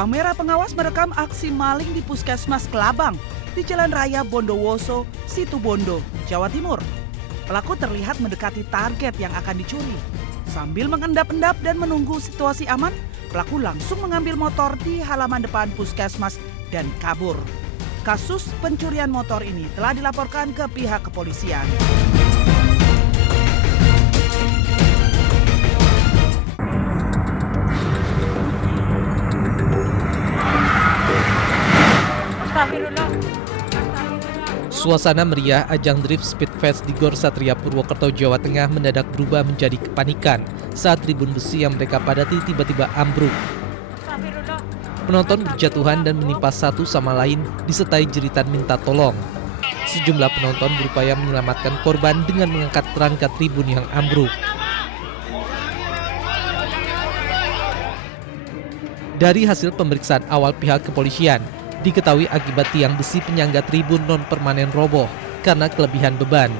Kamera pengawas merekam aksi maling di Puskesmas Kelabang di Jalan Raya Bondowoso, Situbondo, Jawa Timur. Pelaku terlihat mendekati target yang akan dicuri. Sambil mengendap-endap dan menunggu situasi aman, pelaku langsung mengambil motor di halaman depan Puskesmas dan kabur. Kasus pencurian motor ini telah dilaporkan ke pihak kepolisian. Suasana meriah ajang Drift Speed Fest di Gor Satria Purwokerto, Jawa Tengah mendadak berubah menjadi kepanikan saat tribun besi yang mereka padati tiba-tiba ambruk. Penonton berjatuhan dan menimpa satu sama lain disertai jeritan minta tolong. Sejumlah penonton berupaya menyelamatkan korban dengan mengangkat rangka tribun yang ambruk. Dari hasil pemeriksaan awal pihak kepolisian, diketahui akibat tiang besi penyangga tribun non-permanen roboh karena kelebihan beban.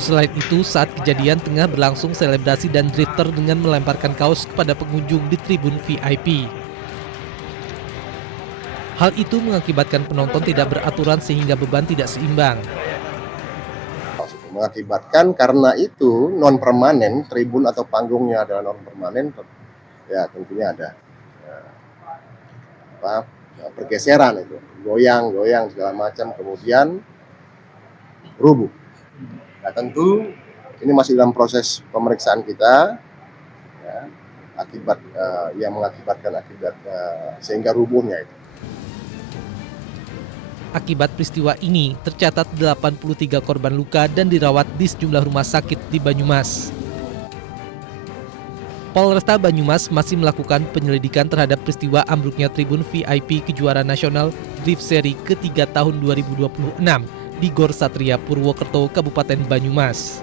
Selain itu, saat kejadian tengah berlangsung selebrasi dan drifter dengan melemparkan kaos kepada pengunjung di tribun VIP. Hal itu mengakibatkan penonton tidak beraturan sehingga beban tidak seimbang. Mengakibatkan karena itu non-permanen, tribun atau panggungnya adalah non-permanen, ya tentunya ada pergeseran itu, goyang segala macam, kemudian rubuh. Nah tentu ini masih dalam proses pemeriksaan kita, ya, akibat yang mengakibatkan sehingga rubuhnya itu. Akibat peristiwa ini tercatat 83 korban luka dan dirawat di sejumlah rumah sakit di Banyumas. Polresta Banyumas masih melakukan penyelidikan terhadap peristiwa ambruknya tribun VIP kejuaraan nasional Drift Seri ketiga tahun 2026 di Gor Satria Purwokerto, Kabupaten Banyumas.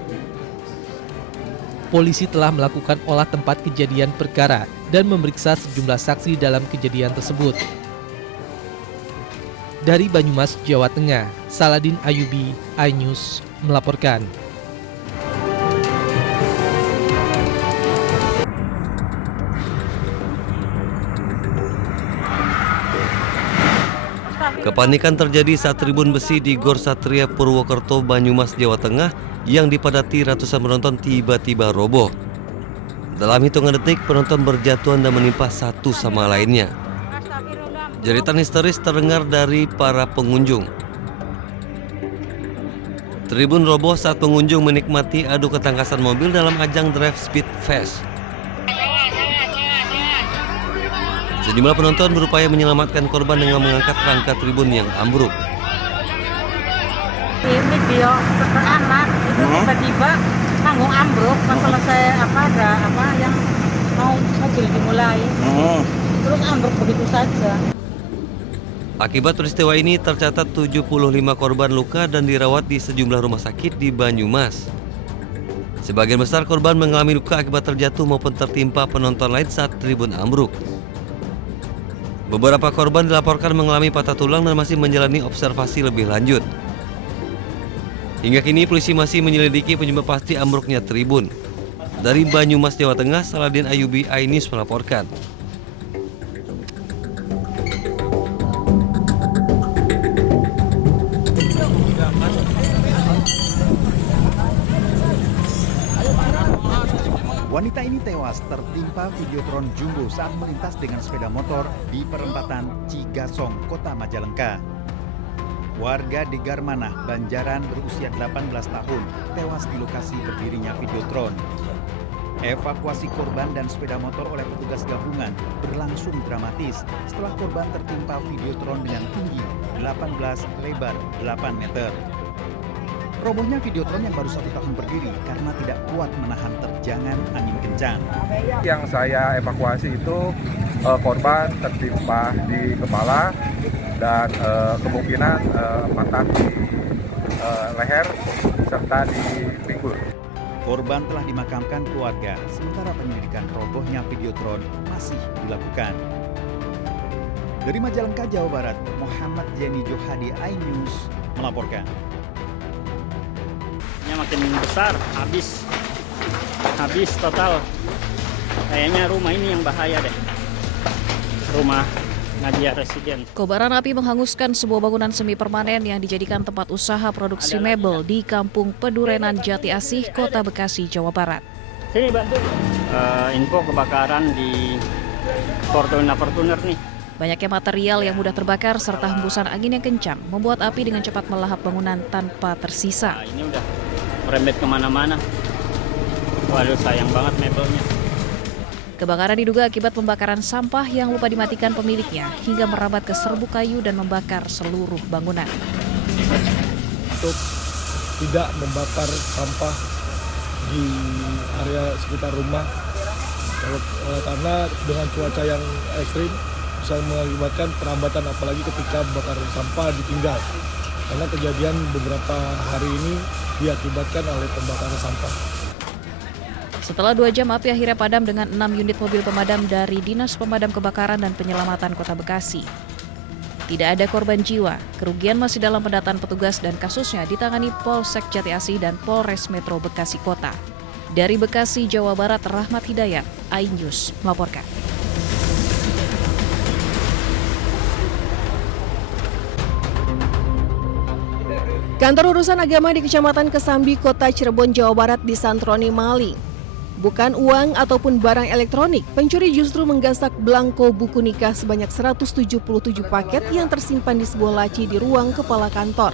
Polisi telah melakukan olah tempat kejadian perkara dan memeriksa sejumlah saksi dalam kejadian tersebut. Dari Banyumas, Jawa Tengah, Saladin Ayubi, iNews melaporkan. Kepanikan terjadi saat tribun besi di Gor Satria Purwokerto, Banyumas, Jawa Tengah yang dipadati ratusan penonton tiba-tiba roboh. Dalam hitungan detik, penonton berjatuhan dan menimpa satu sama lainnya. Jeritan histeris terdengar dari para pengunjung. Tribun roboh saat pengunjung menikmati adu ketangkasan mobil dalam ajang Drift Speed Fest. Sejumlah penonton berupaya menyelamatkan korban dengan mengangkat rangka tribun yang ambruk. Ini video anak itu tiba-tiba panggung ambruk pas selesai ada yang mau mobil dimulai. Terus ambruk begitu saja. Akibat peristiwa ini tercatat 75 korban luka dan dirawat di sejumlah rumah sakit di Banyumas. Sebagian besar korban mengalami luka akibat terjatuh maupun tertimpa penonton lain saat tribun ambruk. Beberapa korban dilaporkan mengalami patah tulang dan masih menjalani observasi lebih lanjut. Hingga kini polisi masih menyelidiki penyebab pasti ambruknya tribun. Dari Banyumas, Jawa Tengah, Saladin Ayubi, iNews melaporkan. Wanita ini tewas tertimpa Videotron Jumbo saat melintas dengan sepeda motor di perempatan Cigasong, Kota Majalengka. Warga di Garmanah, Banjaran berusia 18 tahun tewas di lokasi berdirinya Videotron. Evakuasi korban dan sepeda motor oleh petugas gabungan berlangsung dramatis setelah korban tertimpa Videotron dengan tinggi 18, lebar 8 meter. Robohnya Videotron yang baru 1 tahun berdiri karena tidak kuat menahan terjangan angin kencang. Yang saya evakuasi itu korban tertimpa di kepala dan kemungkinan patah di leher serta di pinggul. Korban telah dimakamkan keluarga, sementara penyelidikan robohnya Videotron masih dilakukan. Dari Majalengka, Jawa Barat, Muhammad Jeni Johadi, iNews melaporkan. Makin besar, habis total. Kayaknya rumah ini yang bahaya deh. rumah Nadia Residen. Kobaran api menghanguskan sebuah bangunan semi permanen yang dijadikan tempat usaha produksi mebel di Kampung Pedurenan Jati Asih, Kota Bekasi, Jawa Barat. Sini bantu. Info kebakaran di Fortuner nih. Banyaknya material yang mudah terbakar serta hembusan angin yang kencang membuat api dengan cepat melahap bangunan tanpa tersisa. Nah, ini udah merembet kemana-mana. Waduh, sayang banget mebelnya. Kebakaran diduga akibat pembakaran sampah yang lupa dimatikan pemiliknya hingga merambat ke serbuk kayu dan membakar seluruh bangunan. Untuk tidak membakar sampah di area sekitar rumah karena dengan cuaca yang ekstrim bisa mengakibatkan perambatan, apalagi ketika bakar sampah ditinggal, karena kejadian beberapa hari ini diakibatkan oleh pembakaran sampah. Setelah 2 jam api akhirnya padam dengan 6 unit mobil pemadam dari Dinas Pemadam Kebakaran dan Penyelamatan Kota Bekasi. Tidak ada korban jiwa, kerugian masih dalam pendataan petugas dan kasusnya ditangani Polsek Jati Asih dan Polres Metro Bekasi Kota. Dari Bekasi, Jawa Barat, Rahmat Hidayat, iNews melaporkan. Kantor Urusan Agama di Kecamatan Kesambi, Kota Cirebon, Jawa Barat disantroni maling. Bukan uang ataupun barang elektronik, pencuri justru menggasak belangko buku nikah sebanyak 177 paket yang tersimpan di sebuah laci di ruang kepala kantor.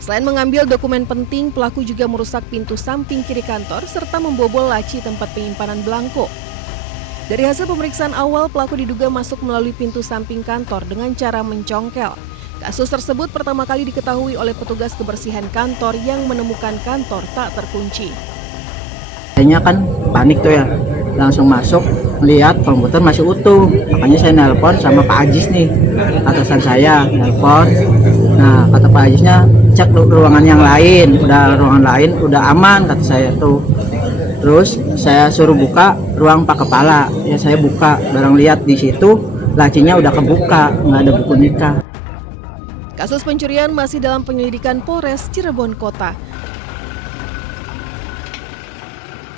Selain mengambil dokumen penting, pelaku juga merusak pintu samping kiri kantor serta membobol laci tempat penyimpanan belangko. Dari hasil pemeriksaan awal, pelaku diduga masuk melalui pintu samping kantor dengan cara mencongkel. Kasus tersebut pertama kali diketahui oleh petugas kebersihan kantor yang menemukan kantor tak terkunci. Kayaknya kan panik tuh ya, langsung masuk melihat komputer masih utuh. Makanya saya nelpon sama Pak Ajis nih, atasan saya nelpon. Nah, kata Pak Ajisnya cek ruangan yang lain, ruangan lain udah aman kata saya tuh. Terus saya suruh buka ruang Pak Kepala, ya saya buka, barang lihat di situ lacinya udah kebuka, nggak ada buku nikah. Kasus pencurian masih dalam penyelidikan Polres Cirebon Kota.